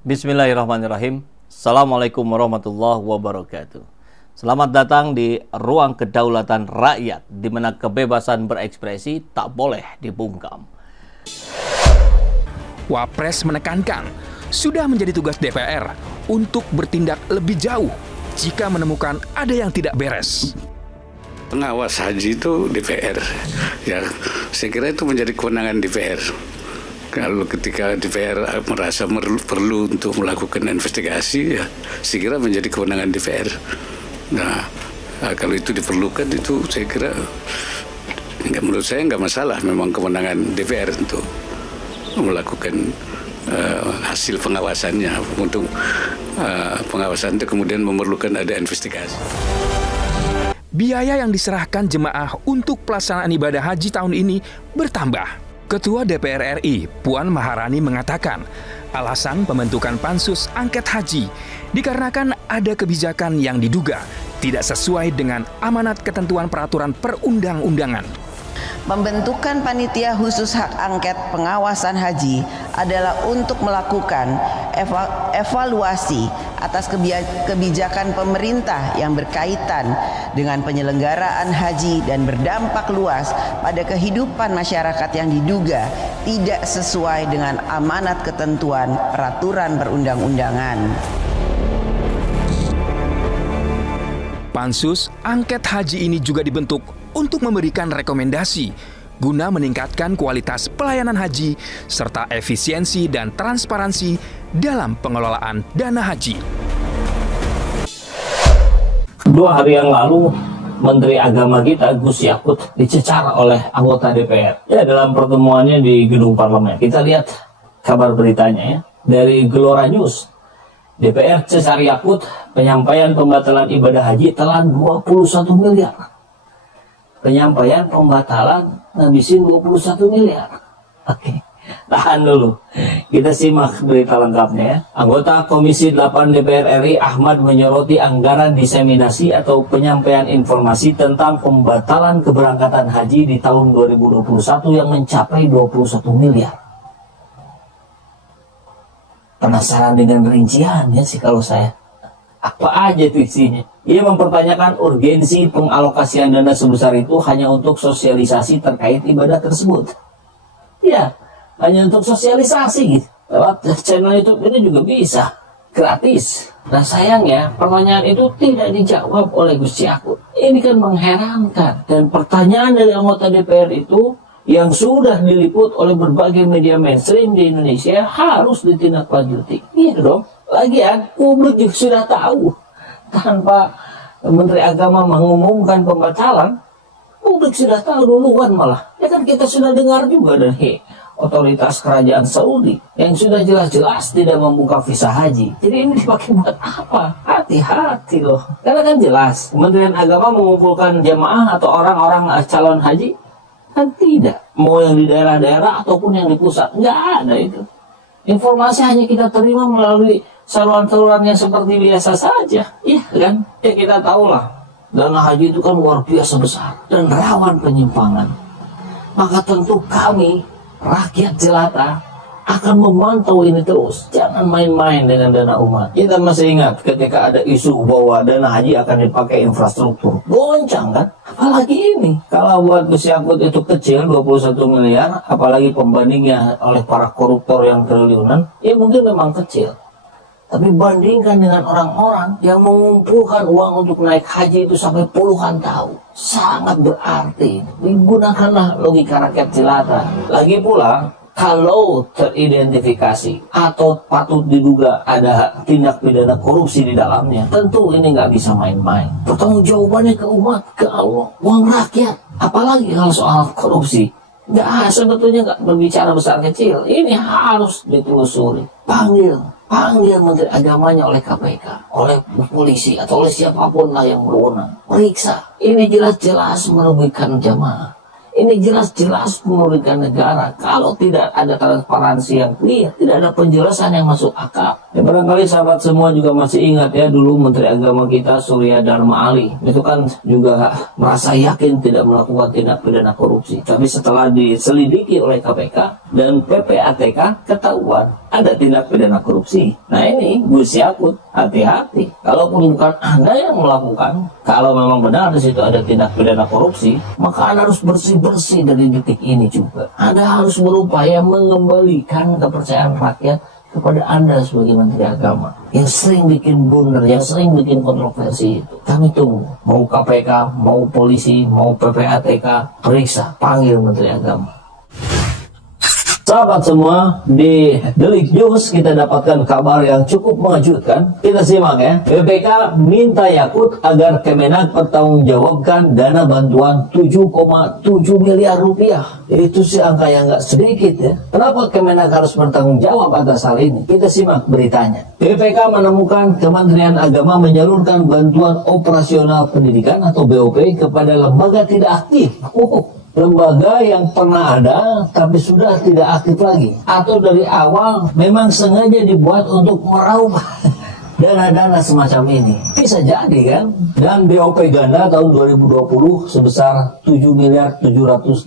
Bismillahirrahmanirrahim. Assalamualaikum warahmatullahi wabarakatuh. Selamat datang di ruang kedaulatan rakyat, di mana kebebasan berekspresi tak boleh dibungkam. Wapres menekankan, sudah menjadi tugas DPR untuk bertindak lebih jauh jika menemukan ada yang tidak beres. Pengawas haji itu DPR, ya saya kira itu menjadi kewenangan DPR. Kalau ketika DPR merasa perlu untuk melakukan investigasi, ya saya kira menjadi kewenangan DPR. Nah, kalau itu diperlukan, itu saya kira menurut saya nggak masalah. Memang kewenangan DPR untuk melakukan hasil pengawasannya. Untuk pengawasan itu kemudian memerlukan ada investigasi. Biaya yang diserahkan jemaah untuk pelaksanaan ibadah haji tahun ini bertambah. Ketua DPR RI, Puan Maharani mengatakan, alasan pembentukan pansus angket haji dikarenakan ada kebijakan yang diduga tidak sesuai dengan amanat ketentuan peraturan perundang-undangan. Pembentukan panitia khusus hak angket pengawasan haji adalah untuk melakukan evaluasi atas kebijakan pemerintah yang berkaitan dengan penyelenggaraan haji dan berdampak luas pada kehidupan masyarakat yang diduga tidak sesuai dengan amanat ketentuan peraturan perundang-undangan. Pansus angket haji ini juga dibentuk untuk memberikan rekomendasi guna meningkatkan kualitas pelayanan haji serta efisiensi dan transparansi dalam pengelolaan dana haji. 2 hari yang lalu, Menteri Agama kita, Gus Yakut, dicecar oleh anggota DPR. Ya, dalam pertemuannya di gedung parlemen. Kita lihat kabar beritanya ya. Dari Gelora News. DPR cecar Yakut, penyampaian pembatalan ibadah haji telan 21 miliar. Penyampaian pembatalan ngabisin 21 miliar. Oke, tahan dulu. Kita simak berita lengkapnya ya. Anggota Komisi 8 DPR RI Ahmad menyoroti anggaran diseminasi atau penyampaian informasi tentang pembatalan keberangkatan haji di tahun 2021 yang mencapai 21 miliar. Penasaran dengan rinciannya sih kalau saya. Apa aja itu isinya? Ia mempertanyakan urgensi pengalokasian dana sebesar itu hanya untuk sosialisasi terkait ibadah tersebut. Ya, hanya untuk sosialisasi gitu. Lewat channel YouTube ini juga bisa, gratis. Nah sayangnya pertanyaan itu tidak dijawab oleh Gus Yakut. Ini kan mengherankan. Dan pertanyaan dari anggota DPR itu yang sudah diliput oleh berbagai media mainstream di Indonesia harus ditindaklanjuti. Iya dong. Lagian publik juga sudah tahu, tanpa Menteri Agama mengumumkan pembatalan, publik sudah tahu duluan malah. Ya kan kita sudah dengar juga dari otoritas kerajaan Saudi yang sudah jelas-jelas tidak membuka visa haji. Jadi ini dipakai buat apa? Hati-hati loh. Karena kan jelas Kementerian Agama mengumpulkan jamaah atau orang-orang calon haji kan tidak. Mau yang di daerah-daerah ataupun yang di pusat, nggak ada itu. Informasi hanya kita terima melalui saluran-saluran yang seperti biasa saja. Iya kan? Ya kita tahulah, dana haji itu kan luar biasa besar dan rawan penyimpangan. Maka tentu kami, rakyat jelata, akan memantau ini terus. Jangan main-main dengan dana umat. Kita masih ingat ketika ada isu bahwa dana haji akan dipakai infrastruktur. Goncang kan? Apalagi ini. Kalau buat Gus Yakut itu kecil, 21 miliar, apalagi pembandingnya oleh para koruptor yang triliunan, ya mungkin memang kecil. Tapi bandingkan dengan orang-orang yang mengumpulkan uang untuk naik haji itu sampai puluhan tahun. Sangat berarti. Digunakanlah logika rakyat jelata. Lagi pula, kalau teridentifikasi atau patut diduga ada tindak pidana korupsi di dalamnya, tentu ini nggak bisa main-main. Pertanggungjawabannya ke umat, ke Allah, uang rakyat. Apalagi kalau soal korupsi, sebetulnya nggak berbicara besar kecil. Ini harus ditelusuri. Panggil Menteri Agamanya oleh KPK, oleh polisi atau oleh siapapun lah yang berwenang. Periksa. Ini jelas-jelas merugikan jamaah. Ini jelas-jelas merugikan negara. Kalau tidak ada transparansi yang clear, tidak ada penjelasan yang masuk akal. Ya, barangkali sahabat semua juga masih ingat ya, dulu Menteri Agama kita Surya Dharma Ali itu kan juga merasa yakin tidak melakukan tindak pidana korupsi. Tapi setelah diselidiki oleh KPK, dan PPATK ketahuan ada tindak pidana korupsi. Nah ini Gus Yakut, hati-hati. Kalaupun bukan Anda yang melakukan, kalau memang benar di situ ada tindak pidana korupsi, maka Anda harus bersih-bersih dari detik ini juga. Anda harus berupaya mengembalikan kepercayaan rakyat kepada Anda sebagai Menteri Agama yang sering bikin blunder, yang sering bikin kontroversi itu. Kami tunggu, mau KPK, mau polisi, mau PPATK, periksa, panggil Menteri Agama. Sahabat semua, di Delik News kita dapatkan kabar yang cukup mengejutkan. Kita simak ya. BPK minta Yakut agar Kemenak pertanggungjawabkan dana bantuan 7,7 miliar rupiah. Itu sih angka yang nggak sedikit ya. Kenapa Kemenak harus bertanggung jawab atas hal ini? Kita simak beritanya. BPK menemukan Kementerian Agama menyalurkan bantuan operasional pendidikan atau BOP kepada lembaga tidak aktif. Lembaga yang pernah ada tapi sudah tidak aktif lagi, atau dari awal memang sengaja dibuat untuk meraup dana-dana semacam ini. Bisa jadi kan. Dan BOP ganda tahun 2020 sebesar 7.785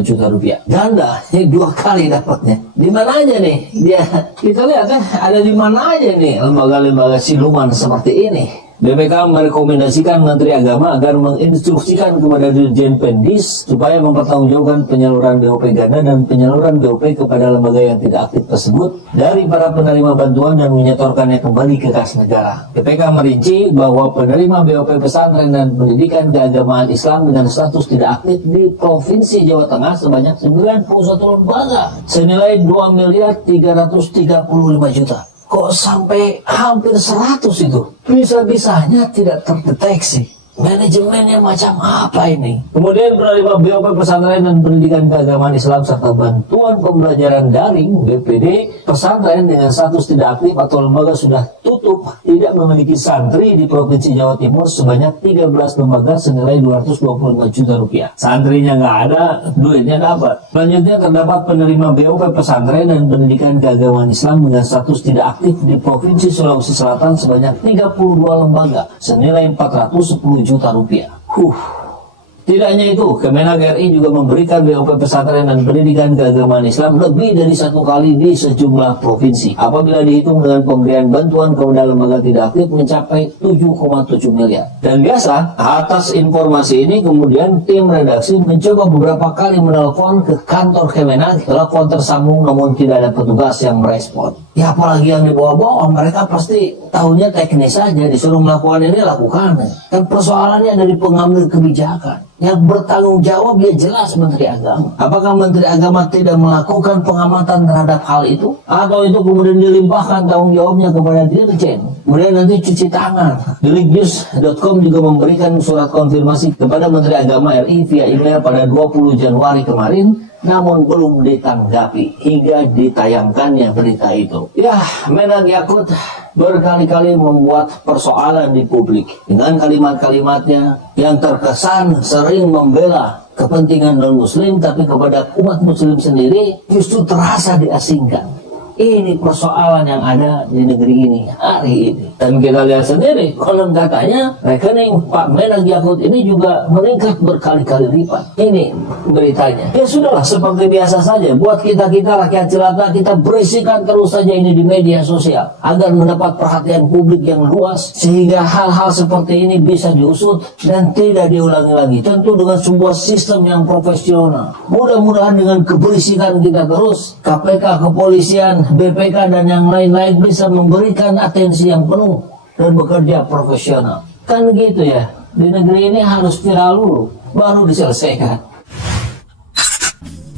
juta rupiah. Ganda, ini 2 kali dapatnya. Di mana aja nih dia? Kita lihat ya, ada di mana aja nih lembaga-lembaga siluman seperti ini. BPK merekomendasikan Menteri Agama agar menginstruksikan kepada Dirjen Pendis supaya mempertanggungjawabkan penyaluran BOP ganda dan penyaluran BOP kepada lembaga yang tidak aktif tersebut dari para penerima bantuan dan menyetorkannya kembali ke kas negara. BPK merinci bahwa penerima BOP pesantren dan pendidikan keagamaan Islam dengan status tidak aktif di Provinsi Jawa Tengah sebanyak 91 lembaga senilai 2.335 juta. Kok sampai hampir 100 itu? Bisa-bisanya tidak terdeteksi. Manajemennya macam apa ini? Kemudian penerima BOP pesantren dan pendidikan keagamaan Islam serta bantuan pembelajaran daring BPD pesantren dengan status tidak aktif atau lembaga sudah tutup tidak memiliki santri di Provinsi Jawa Timur sebanyak 13 lembaga senilai 225 juta rupiah. Santrinya nggak ada, duitnya dapat. Selanjutnya terdapat penerima BOP pesantren dan pendidikan keagamaan Islam dengan status tidak aktif di Provinsi Sulawesi Selatan sebanyak 32 lembaga senilai 410 juta rupiah. Tidak hanya itu, Kemenak RI juga memberikan BOP pesantren dan pendidikan keagamaan Islam lebih dari 1 kali di sejumlah provinsi. Apabila dihitung dengan pemberian bantuan kepada lembaga tidak aktif mencapai 7,7 miliar. Dan biasa, atas informasi ini kemudian tim redaksi mencoba beberapa kali menelpon ke kantor Kemenak. Telepon tersambung namun tidak ada petugas yang merespon. Ya apalagi yang dibawa-bawa, mereka pasti tahunya teknis saja, disuruh melakukan ini lakukan. Dan persoalannya dari pengambil kebijakan. Yang bertanggung jawab ya jelas Menteri Agama. Apakah Menteri Agama tidak melakukan pengamatan terhadap hal itu? Atau itu kemudian dilimpahkan tanggung jawabnya kepada Dirjen? Kemudian nanti cuci tangan. Deliknews.com juga memberikan surat konfirmasi kepada Menteri Agama RI via email pada 20 Januari kemarin, namun belum ditanggapi hingga ditayangkannya berita itu. Ya, Menak Yakut berkali-kali membuat persoalan di publik dengan kalimat-kalimatnya yang terkesan sering membela kepentingan non-muslim, tapi kepada umat muslim sendiri justru terasa diasingkan. Ini persoalan yang ada di negeri ini hari ini. Dan kita lihat sendiri, konon katanya rekening Pak Menak Yakut ini juga meningkat berkali-kali lipat. Ini beritanya. Ya sudahlah, seperti biasa saja. Buat kita-kita rakyat jelata, kita berisikan terus saja ini di media sosial agar mendapat perhatian publik yang luas, sehingga hal-hal seperti ini bisa diusut dan tidak diulangi lagi. Tentu dengan sebuah sistem yang profesional. Mudah-mudahan dengan keberisikan kita terus, KPK, kepolisian, BPK dan yang lain-lain bisa memberikan atensi yang penuh dan bekerja profesional. Kan gitu ya, di negeri ini harus viral dulu baru diselesaikan.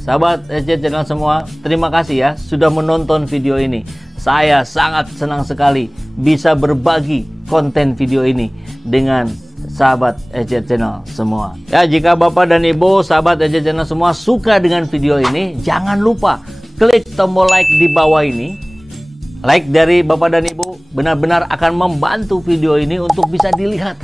Sahabat EC Channel semua, terima kasih ya sudah menonton video ini. Saya sangat senang sekali bisa berbagi konten video ini dengan sahabat EC Channel semua. Ya, jika Bapak dan Ibu sahabat EC Channel semua suka dengan video ini, jangan lupa klik tombol like di bawah ini. Like dari Bapak dan Ibu benar-benar akan membantu video ini untuk bisa dilihat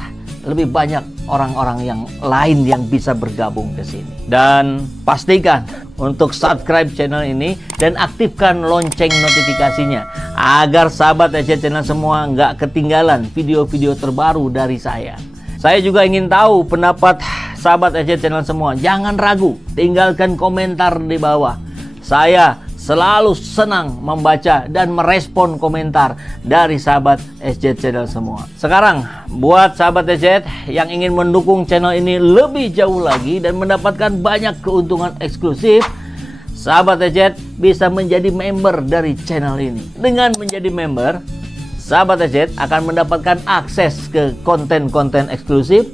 lebih banyak orang-orang yang lain yang bisa bergabung ke sini. Dan pastikan untuk subscribe channel ini dan aktifkan lonceng notifikasinya agar sahabat EC Channel semua nggak ketinggalan video-video terbaru dari saya. Saya juga ingin tahu pendapat sahabat EC Channel semua. Jangan ragu, tinggalkan komentar di bawah. Saya selalu senang membaca dan merespon komentar dari sahabat SJ Channel semua. Sekarang, buat sahabat SJ yang ingin mendukung channel ini lebih jauh lagi dan mendapatkan banyak keuntungan eksklusif, sahabat SJ bisa menjadi member dari channel ini. Dengan menjadi member, sahabat SJ akan mendapatkan akses ke konten-konten eksklusif,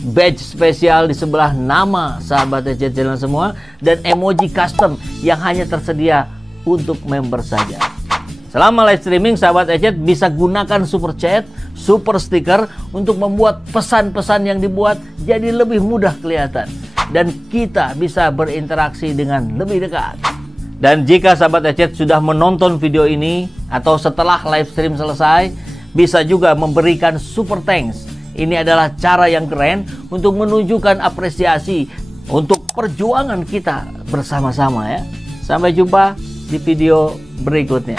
badge spesial di sebelah nama sahabat SJ Channel semua, dan emoji custom yang hanya tersedia untuk member saja. Selama live streaming, sahabat SJ bisa gunakan super chat, super sticker untuk membuat pesan-pesan yang dibuat jadi lebih mudah kelihatan, dan kita bisa berinteraksi dengan lebih dekat. Dan jika sahabat SJ sudah menonton video ini atau setelah live stream selesai, bisa juga memberikan super thanks. Ini adalah cara yang keren untuk menunjukkan apresiasi untuk perjuangan kita bersama-sama ya. Sampai jumpa di video berikutnya.